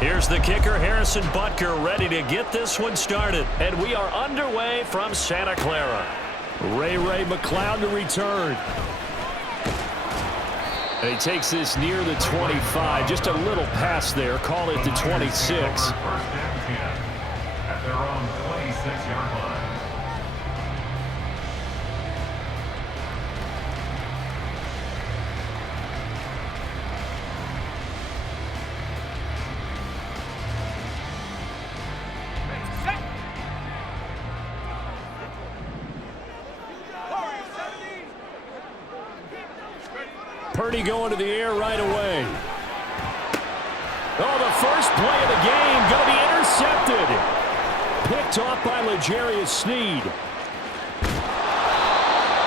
Here's the kicker, Harrison Butker, ready to get this one started. And we are underway from Santa Clara. Ray McLeod to return. And he takes this near the 25. Just a little pass there. Call it the 26. First and 10 at their own 26-yard line. Purdy going to the air right away. Oh, the first play of the game going to be intercepted. Picked off by L'Jarius Sneed.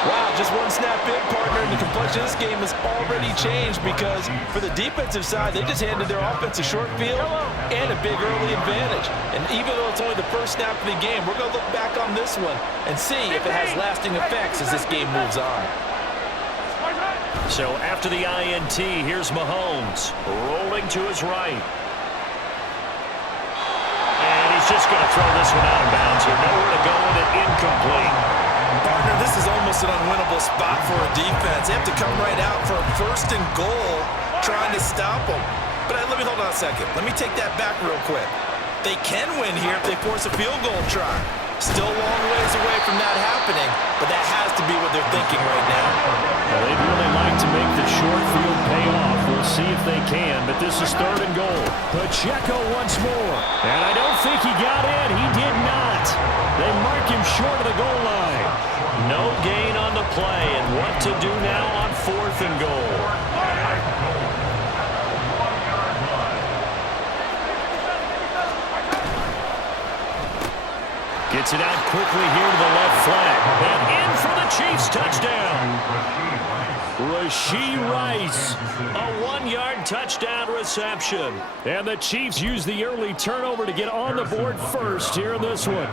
Wow, just one snap in, partner, and the complexion of this game has already changed because for the defensive side, they just handed their offense a short field and a big early advantage. And even though it's only the first snap of the game, we're going to look back on this one and see if it has lasting effects as this game moves on. So after the INT, here's Mahomes rolling to his right. And he's just going to throw this one out of bounds here. Nowhere to go with it, incomplete. Partner, this is almost an unwinnable spot for a defense. They have to come right out for a first and goal trying to stop them. But let me hold on a second. Let me take that back real quick. They can win here if they force a field goal try. Still a long ways away from that happening, but that has to be what they're thinking right now. Well, they'd really like to make the short field pay off. We'll see if they can, but this is third and goal. Pacheco once more, and I don't think he got in. He did not. They mark him short of the goal line. No gain on the play, and what to do now on fourth and goal. Gets it out quickly here to the left flank. And in for the Chiefs touchdown. Rashee Rice, a 1-yard touchdown reception. And the Chiefs use the early turnover to get on the board first here in this one.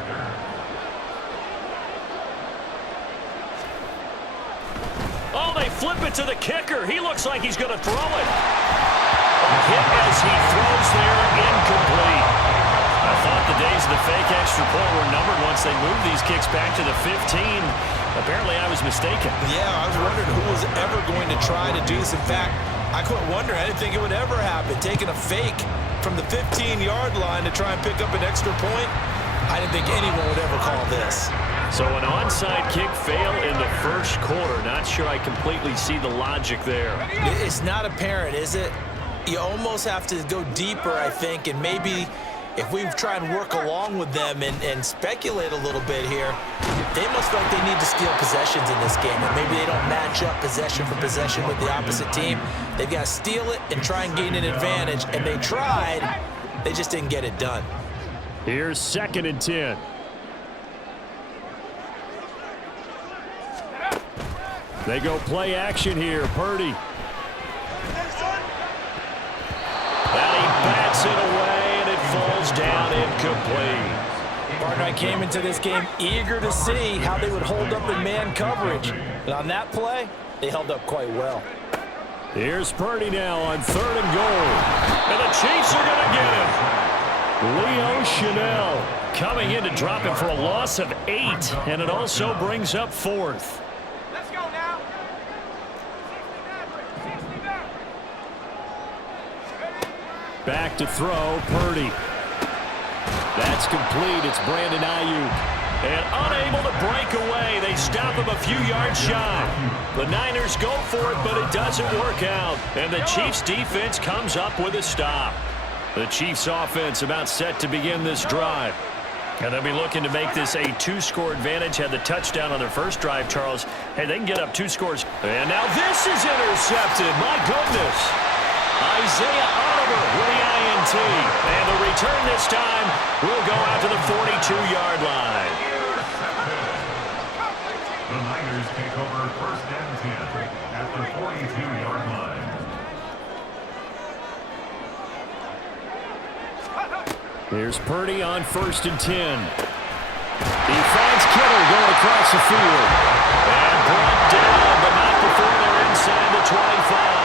Oh, they flip it to the kicker. He looks like he's going to throw it. A hit as he throws there, incomplete. I thought the days of the fake extra point were numbered once they moved these kicks back to the 15. Apparently, I was mistaken. Yeah, I was wondering who was ever going to try to do this. In fact, I quit wondering. I didn't think it would ever happen. Taking a fake from the 15-yard line to try and pick up an extra point, I didn't think anyone would ever call this. So an onside kick fail in the first quarter. Not sure I completely see the logic there. It's not apparent, is it? You almost have to go deeper, I think, and maybe if we try and work along with them and speculate a little bit here, they must feel like they need to steal possessions in this game. And maybe they don't match up possession for possession with the opposite team. They've got to steal it and try and gain an advantage. And they tried. They just didn't get it done. Here's 2nd and 10. They go play action here. Purdy. And he bats it away. Falls down incomplete. Partner, I came into this game eager to see how they would hold up in man coverage. And on that play, they held up quite well. Here's Purdy now on 3rd and goal. And the Chiefs are going to get him. Leo Chanel coming in to drop him for a loss of 8. And it also brings up 4th. Let's go now. Back to throw, Purdy. That's complete. It's Brandon Ayuk. And unable to break away. They stop him a few yards shy. The Niners go for it, but it doesn't work out. And the Chiefs defense comes up with a stop. The Chiefs offense about set to begin this drive. And they'll be looking to make this a 2-score advantage. Had the touchdown on their first drive, Charles. Hey, they can get up 2 scores. And now this is intercepted. My goodness. Isaiah Oliver with the INT. And the return this time will go out to the 42-yard line. The Niners take over 1st and 10 at the 42-yard line. Here's Purdy on 1st and 10. He finds Kittle going across the field. And brought down, but not before they're inside the 25.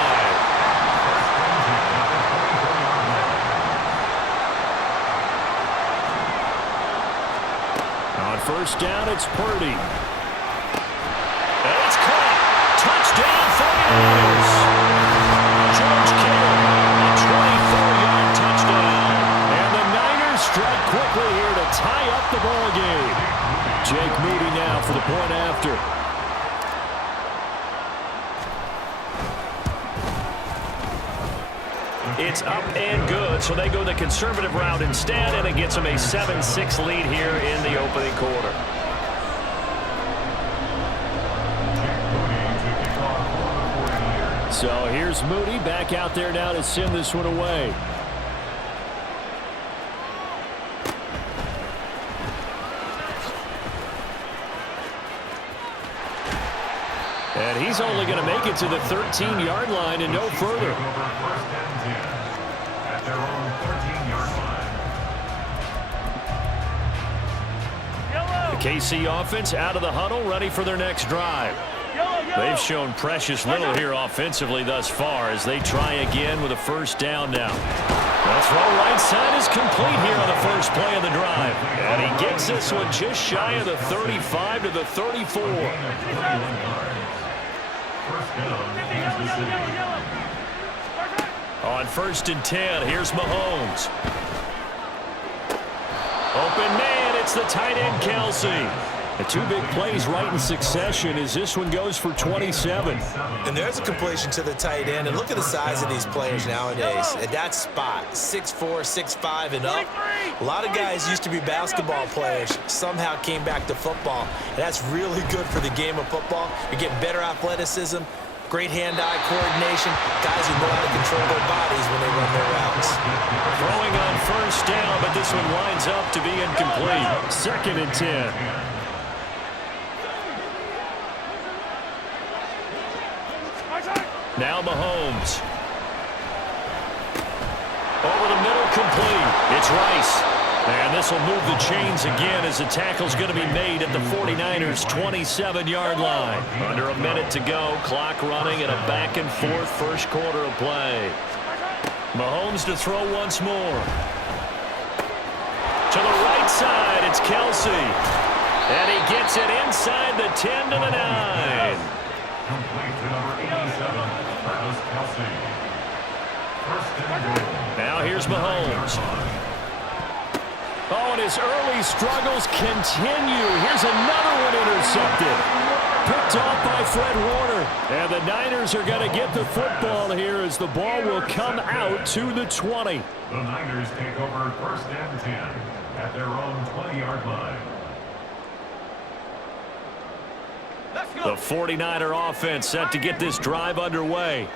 first down, it's Purdy. And it's caught. Touchdown 49ers. George Kittle, a 24-yard touchdown. And the Niners strike quickly here to tie up the ball game. Jake Moody now for the point after. It's up and good, so they go the conservative route instead, and it gets them a 7-6 lead here in the opening quarter. So here's Moody back out there now to send this one away. And he's only going to make it to the 13-yard line and no further. At their own 13-yard line. The KC offense out of the huddle, ready for their next drive. They've shown precious little here offensively thus far as they try again with a first down now. The throw right side is complete here on the first play of the drive. And he gets this one just shy of the 35 to the 34. On 1st and 10, here's Mahomes. Open man, it's the tight end, Kelsey. The two big plays right in succession as this one goes for 27. And there's a completion to the tight end. And look at the size of these players nowadays. At that spot, 6'4", 6'5", and up. A lot of guys used to be basketball players, somehow came back to football. And that's really good for the game of football. You're getting better athleticism, great hand-eye coordination, guys who know how to control their bodies when they run their routes. Throwing on first down, but this one winds up to be incomplete. 2nd and 10. Now Mahomes. Over the middle, complete. It's Rice. And this will move the chains again as the tackle's going to be made at the 49ers' 27-yard line. Under a minute to go, clock running and a back-and-forth first quarter of play. Mahomes to throw once more. To the right side, it's Kelsey. And he gets it inside the 10 to the 9. Complete to number 87, Travis Kelsey. First and goal. Now here's Mahomes. Oh, and his early struggles continue. Here's another one intercepted. Picked off by Fred Warner. And the Niners are going to get the football here as the ball will come out to the 20. The Niners take over 1st and 10 at their own 20-yard line. The 49er offense set to get this drive underway.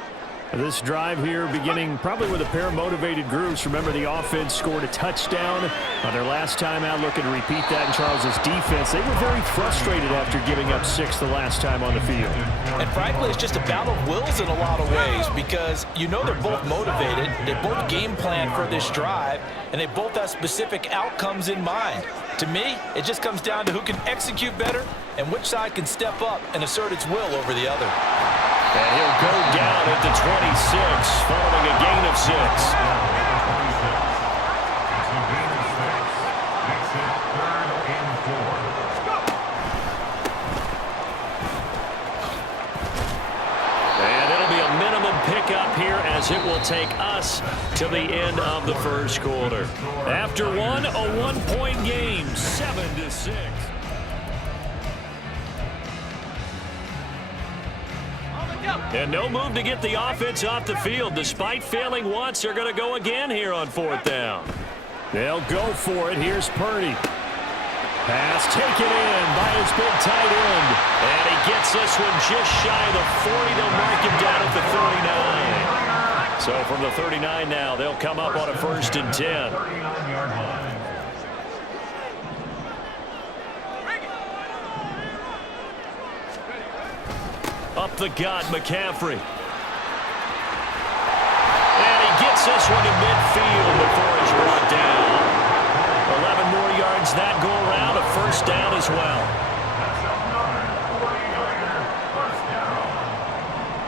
This drive here beginning probably with a pair of motivated groups. Remember, the offense scored a touchdown on their last time out, looking to repeat that in Charles's defense. They were very frustrated after giving up 6 the last time on the field. And frankly, it's just a battle of wills in a lot of ways because you know they're both motivated, they both game plan for this drive, and they both have specific outcomes in mind. To me, it just comes down to who can execute better and which side can step up and assert its will over the other. And he'll go down at the 26 following a gain of 6. And it'll be a minimum pickup here as it will take us to the end of the first quarter. After one, a one-point game, 7-6. And no move to get the offense off the field. Despite failing once, they're going to go again here on 4th down. They'll go for it. Here's Purdy. Pass taken in by his big tight end. And he gets this one just shy of the 40. They'll mark him down at the 39. So from the 39 now, they'll come up on a 1st and 10. 39-yard line. Up the gut, McCaffrey. And he gets this one to midfield before he's brought down. 11 more yards that go around, a 1st down as well. That's another 49er first down.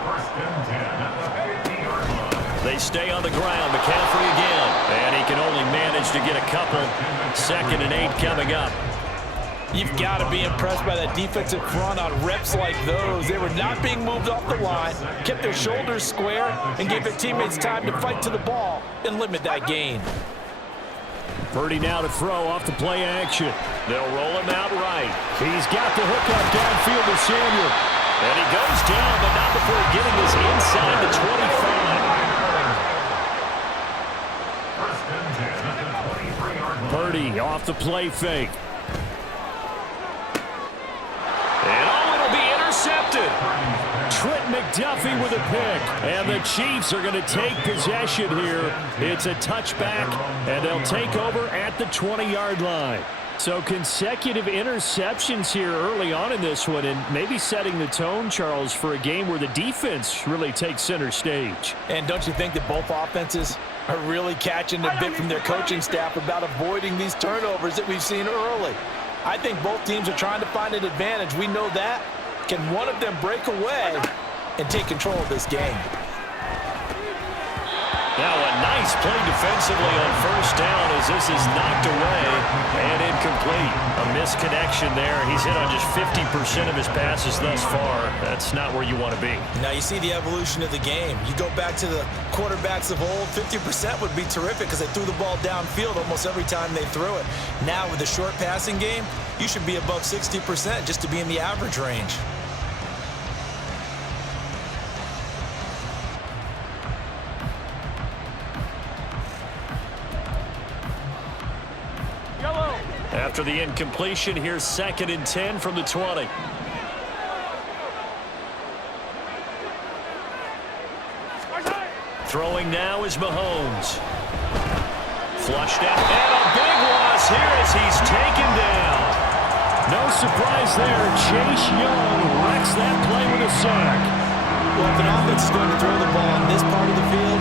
1st and 10 at the 50-yard line. They stay on the ground. McCaffrey again. And he can only manage to get a couple. 2nd and 8 coming up. You've got to be impressed by that defensive front on reps like those. They were not being moved off the line, kept their shoulders square, and gave their teammates time to fight to the ball and limit that gain. Purdy now to throw off the play action. They'll roll him out right. He's got the hookup downfield to Samuel. And he goes down, but not before getting this inside the 25. Purdy off the play fake. And it'll be intercepted. Trent McDuffie with a pick. And the Chiefs are going to take possession here. It's a touchback, and they'll take over at the 20-yard line. So consecutive interceptions here early on in this one, and maybe setting the tone, Charles, for a game where the defense really takes center stage. And don't you think that both offenses are really catching a bit from their coaching staff about avoiding these turnovers that we've seen early? I think both teams are trying to find an advantage. We know that. Can one of them break away and take control of this game? Now a nice play defensively on first down as this is knocked away and incomplete. A misconnection there. He's hit on just 50% of his passes thus far. That's not where you want to be. Now you see the evolution of the game. You go back to the quarterbacks of old, 50% would be terrific because they threw the ball downfield almost every time they threw it. Now with the short passing game, you should be above 60% just to be in the average range. After the incompletion, here's 2nd and 10 from the 20. Throwing now is Mahomes. Flushed out, and a big loss here as he's taken down. No surprise there. Chase Young wrecks that play with a sack. Well, if an offense is going to throw the ball on this part of the field,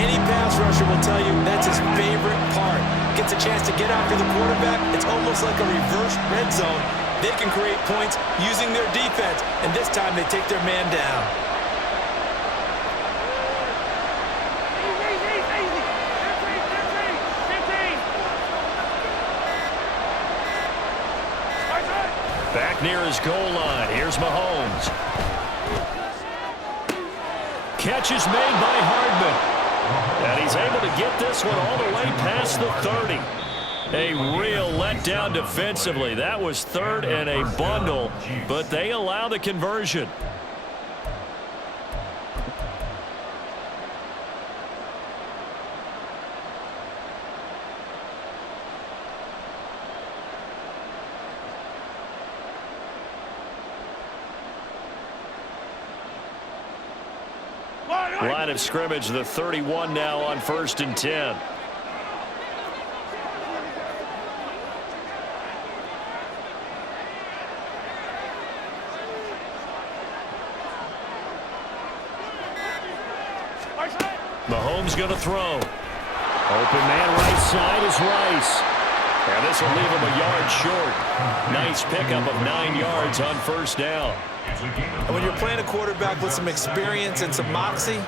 any pass rusher will tell you that's his favorite part. Gets a chance to get after the quarterback. It's almost like a reverse red zone. They can create points using their defense, and this time they take their man down. Back near his goal line. Here's Mahomes. Catch is made by Hardman. And he's able to get this one all the way past the 30. A real letdown defensively. That was 3rd and a bundle, but they allow the conversion. Line of scrimmage, the 31 now on 1st and 10. Mahomes going to throw. Open man right side is Rice. And this will leave him a yard short. Nice pickup of 9 yards on first down. And when you're playing a quarterback with some experience and some moxie,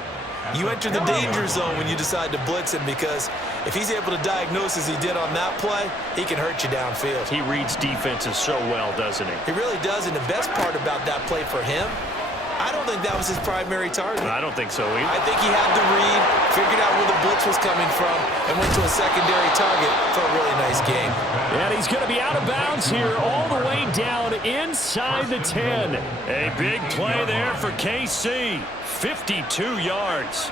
you enter the danger zone when you decide to blitz him, because if he's able to diagnose as he did on that play, he can hurt you downfield. He reads defenses so well, doesn't he? He really does, and the best part about that play for him, I don't think that was his primary target. I don't think so either. I think he had the read, figured out where the blitz was coming from, and went to a secondary target for a really nice game. And he's going to be out of bounds here all the way down inside the 10. A big play there for KC. 52 yards.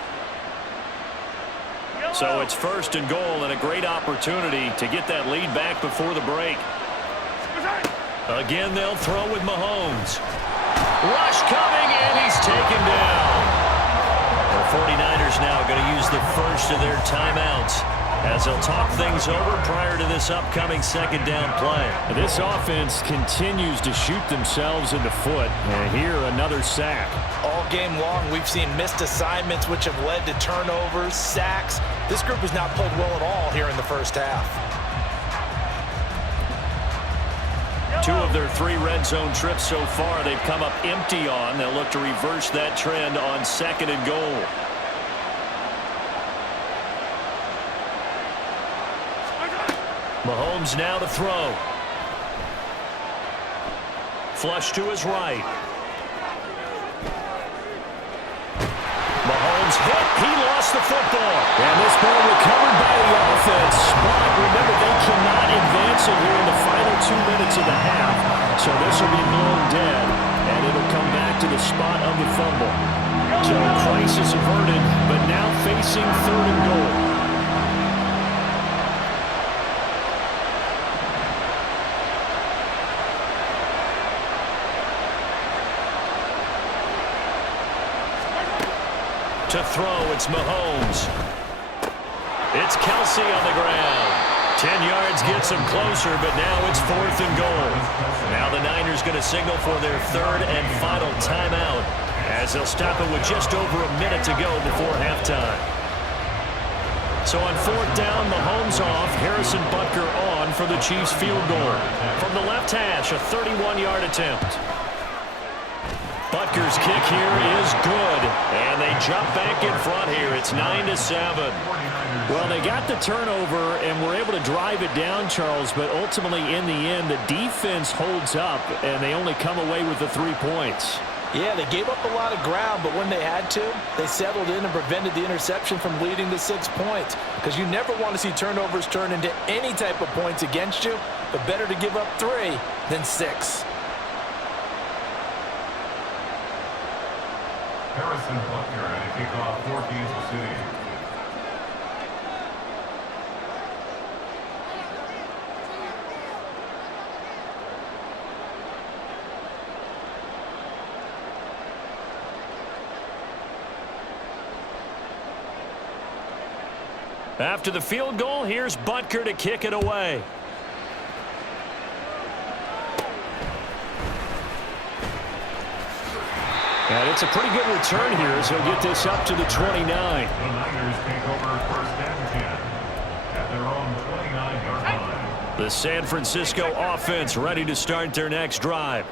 So it's 1st and goal, and a great opportunity to get that lead back before the break. Again, they'll throw with Mahomes. Rush coming, and he's taken down. The 49ers now going to use the first of their timeouts as they'll talk things over prior to this upcoming 2nd down play. This offense continues to shoot themselves in the foot. And here, another sack. All game long, we've seen missed assignments, which have led to turnovers, sacks. This group has not played well at all here in the first half. 2 of their 3 red zone trips so far they've come up empty on. They'll look to reverse that trend on 2nd and goal. Mahomes now to throw. flush to his right. Mahomes hit. He lost the football. And this ball recovered by the offense. But remember, they cannot advance it here in the final 2 minutes of the half. So this will be blown dead. And it'll come back to the spot of the fumble. So crisis averted, but now facing 3rd and goal. To throw, it's Mahomes. It's Kelsey on the ground. 10 yards gets him closer, but now it's 4th and goal. Now the Niners going to signal for their 3rd and final timeout, as they'll stop it with just over a minute to go before halftime. So on 4th down, Mahomes off, Harrison Butker on for the Chiefs field goal. From the left hash, a 31-yard attempt. Butker's kick here is good, and they jump back in front here. It's 9-7. Well, they got the turnover and were able to drive it down, Charles, but ultimately in the end, the defense holds up, and they only come away with the 3 points. Yeah, they gave up a lot of ground, but when they had to, they settled in and prevented the interception from leading to 6 points. Because you never want to see turnovers turn into any type of points against you, but better to give up 3 than 6. Harrison Butker and a kickoff for Kansas City. After the field goal, here's Butker to kick it away. And it's a pretty good return here as he'll get this up to the 29. The Niners take over 1st and 10 at their own 29-yard line. The San Francisco offense ready to start their next drive.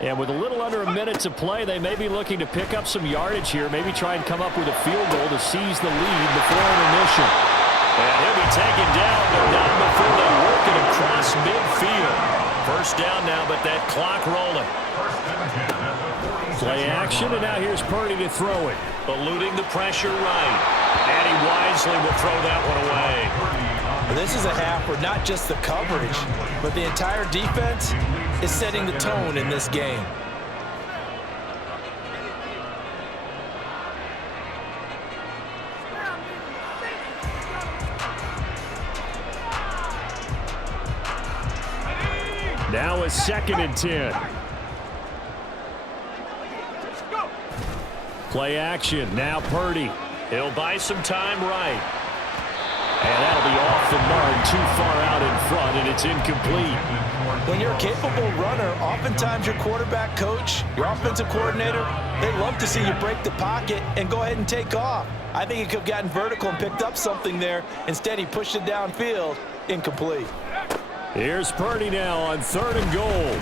And with a little under a minute to play, they may be looking to pick up some yardage here, maybe try and come up with a field goal to seize the lead before intermission. And he'll be taken down, but not before they work it across midfield. 1st down now, but that clock rolling. 1st and 10 at the 46. Play action, and now here's Purdy to throw it. Eluding the pressure right. And he wisely will throw that one away. This is a half where not just the coverage, but the entire defense is setting the tone in this game. Now a 2nd and 10. Play action. Now Purdy. He'll buy some time right. And that'll be off the mark, too far out in front, and it's incomplete. When you're a capable runner, oftentimes your quarterback coach, your offensive coordinator, they love to see you break the pocket and go ahead and take off. I think he could have gotten vertical and picked up something there. Instead, he pushed it downfield. Incomplete. Here's Purdy now on 3rd and goal.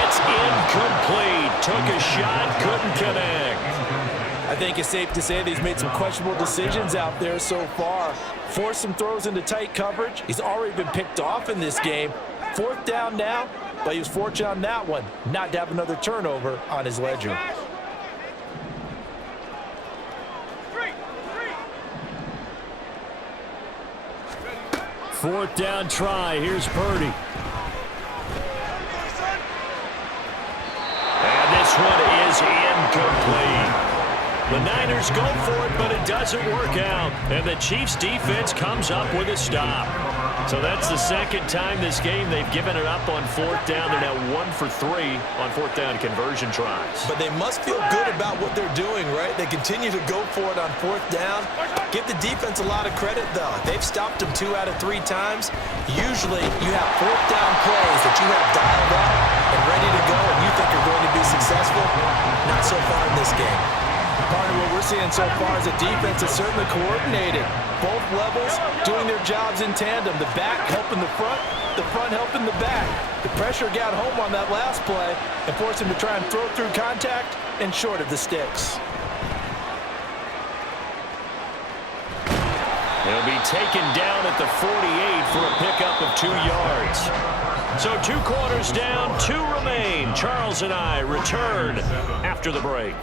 It's incomplete. Took a shot, couldn't connect. I think it's safe to say that he's made some questionable decisions out there so far. Forced some throws into tight coverage. He's already been picked off in this game. 4th down now, but he was fortunate on that one not to have another turnover on his ledger. Fourth down try. Here's Purdy. And this one is incomplete. The Niners go for it, but it doesn't work out. And the Chiefs defense comes up with a stop. So that's the 2nd time this game they've given it up on 4th down. They're now 1 for 3 on 4th down conversion tries. But they must feel good about what they're doing, right? They continue to go for it on 4th down. Give the defense a lot of credit, though. They've stopped them 2 out of 3 times. Usually, you have 4th down plays that you have dialed up and ready to go, and you think are going to be successful. Not so far in this game. Part of what we're seeing so far is the defense is certainly coordinated. Both levels doing their jobs in tandem. The back helping the front helping the back. The pressure got home on that last play and forced him to try and throw through contact and short of the sticks. He'll be taken down at the 48 for a pickup of 2 yards. So 2 quarters down, 2 remain. Charles and I return after the break.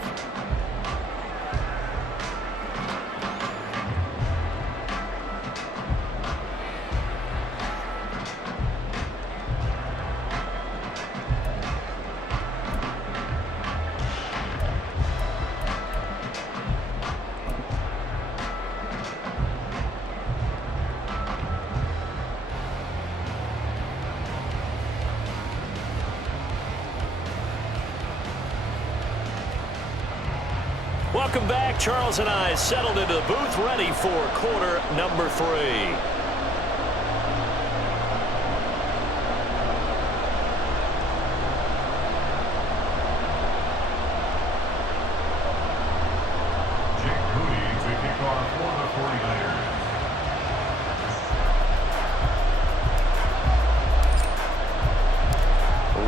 Welcome back. Charles and I settled into the booth, ready for quarter number 3.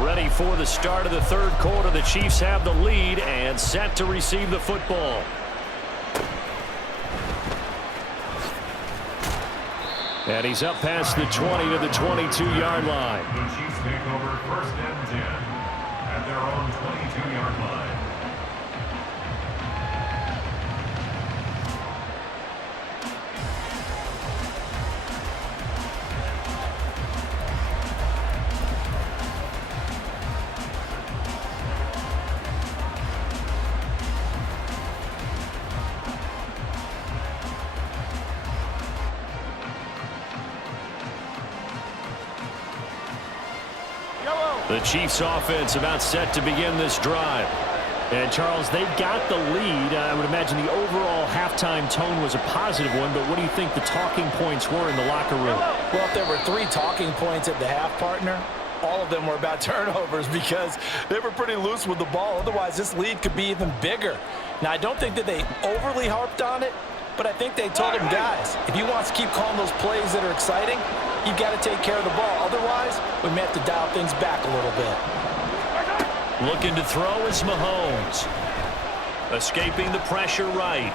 Ready for the start of the 3rd quarter. The Chiefs have the lead and set to receive the football. And he's up past the 20 to the 22-yard line. The Chiefs take over 1st and 10 at their own 22-yard line. The Chiefs offense about set to begin this drive. And Charles, they've got the lead. I would imagine the overall halftime tone was a positive one, but what do you think the talking points were in the locker room? Well, if there were 3 talking points at the half, partner, all of them were about turnovers because they were pretty loose with the ball. Otherwise, this lead could be even bigger. Now, I don't think that they overly harped on it, but I think they told them, guys, if you want to keep calling those plays that are exciting, you've got to take care of the ball. Otherwise, we may have to dial things back a little bit. Looking to throw is Mahomes. Escaping the pressure right.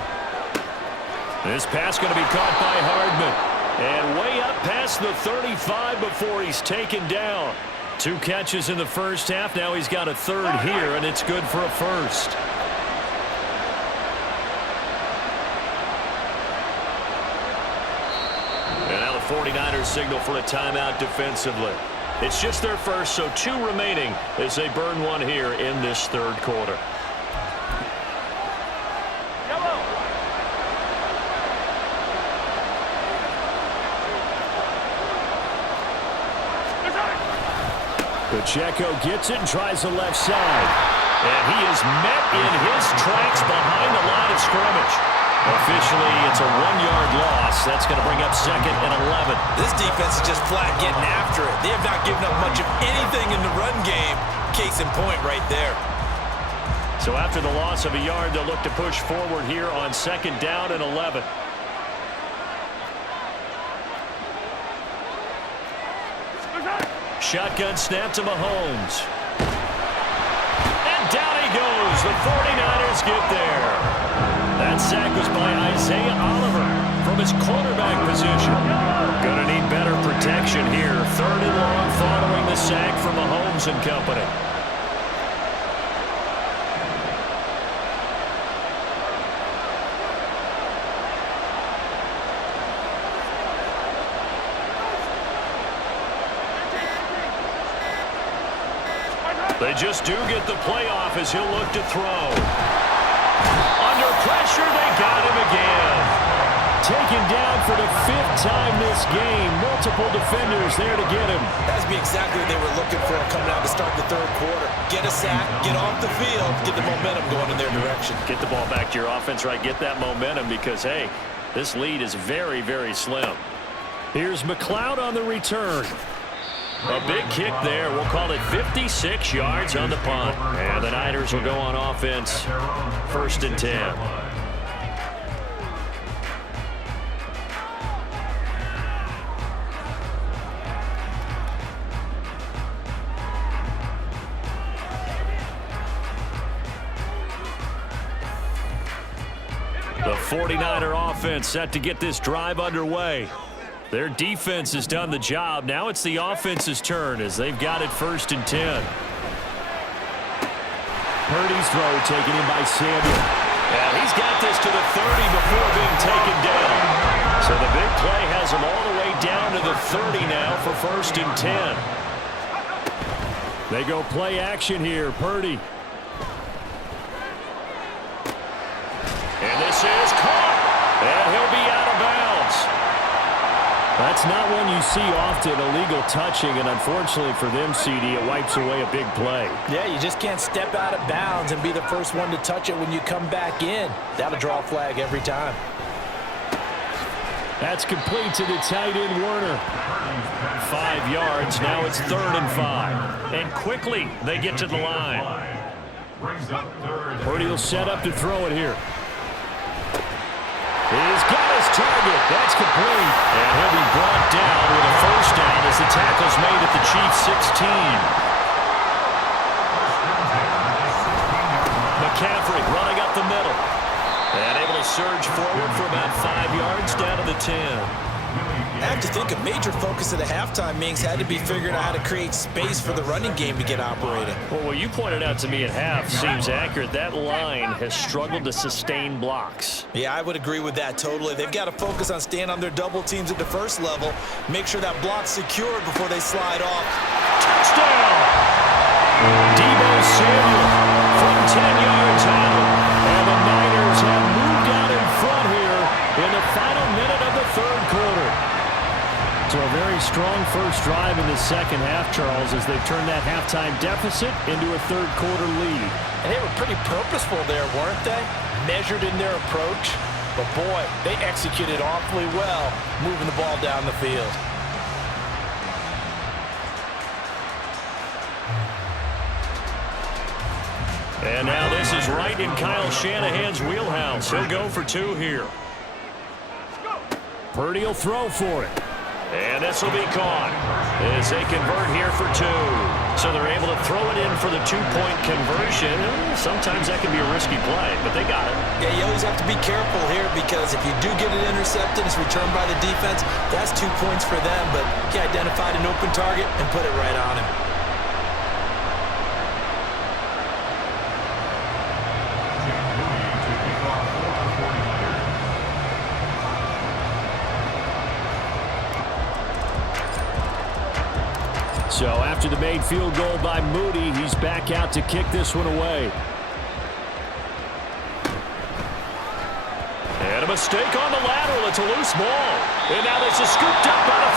This pass going to be caught by Hardman. And way up past the 35 before he's taken down. 2 catches in the first half. Now he's got a 3rd here, and it's good for a 1st. And now the 49ers signal for a timeout defensively. It's just their first, so 2 remaining as they burn one here in this 3rd quarter. Pacheco gets it and tries the left side. And he is met in his tracks behind the line of scrimmage. Officially, it's a 1-yard loss. That's going to bring up 2nd and 11. This defense is just flat getting after it. They have not given up much of anything in the run game. Case in point right there. So after the loss of a yard, they'll look to push forward here on 2nd down and 11. Shotgun snap to Mahomes. And down he goes. The 49ers get there. That sack was by Isaiah Oliver from his quarterback position. Going to need better protection here. 3rd and long following the sack from Mahomes and company. They just do get the playoff as he'll look to throw. Under pressure, they got him again. Taken down for the 5th time this game. Multiple defenders there to get him. That's exactly what they were looking for coming out to start the 3rd quarter. Get a sack, get off the field, get the momentum going in their direction. Get the ball back to your offense, right? Get that momentum because, hey, this lead is very, very slim. Here's McLeod on the return. A big kick there. We'll call it 56 yards on the punt. And the Niners will go on offense. 1st and 10. The 49er offense set to get this drive underway. Their defense has done the job. Now it's the offense's turn as they've got it 1st and 10. Purdy's throw taken in by Samuel. And he's got this to the 30 before being taken down. So the big play has him all the way down to the 30 now for 1st and 10. They go play action here. Purdy. And this is caught. And he'll be out of bounds. That's not one you see often, illegal touching, and unfortunately for them, CD, it wipes away a big play. Yeah, you just can't step out of bounds and be the first one to touch it when you come back in. That'll draw a flag every time. That's complete to the tight end, Werner. 5 yards, now it's 3rd and 5. And quickly, they get to the line. Purdy will set up to throw it here. He's got his target. That's complete. And he'll be brought down with a 1st down as the tackle's made at the Chiefs' 16. McCaffrey running up the middle. And able to surge forward for about 5 yards down to the 10. I have to think a major focus of the halftime, Minks, had to be figuring out how to create space for the running game to get operating. Well, what you pointed out to me at half seems accurate. That line has struggled to sustain blocks. Yeah, I would agree with that totally. They've got to focus on staying on their double teams at the first level, make sure that block's secured before they slide off. Touchdown! Deebo Samuel from 10 yards out. And the Niners have moved out in front here in the final minute of the 3rd quarter. So a very strong first drive in the second half, Charles, as they've turned that halftime deficit into a 3rd quarter lead. And they were pretty purposeful there, weren't they? Measured in their approach. But boy, they executed awfully well, moving the ball down the field. And now this is right in Kyle Shanahan's wheelhouse. He'll go for 2 here. Purdy will throw for it. And this will be caught as they convert here for 2. So they're able to throw it in for the 2-point conversion. Sometimes that can be a risky play, but they got it. Yeah, you always have to be careful here because if you do get it intercepted, it's returned by the defense, that's 2 points for them. But he identified an open target and put it right on him. So after the made field goal by Moody, he's back out to kick this one away. And a mistake on the lateral. It's a loose ball. And now this is scooped up by the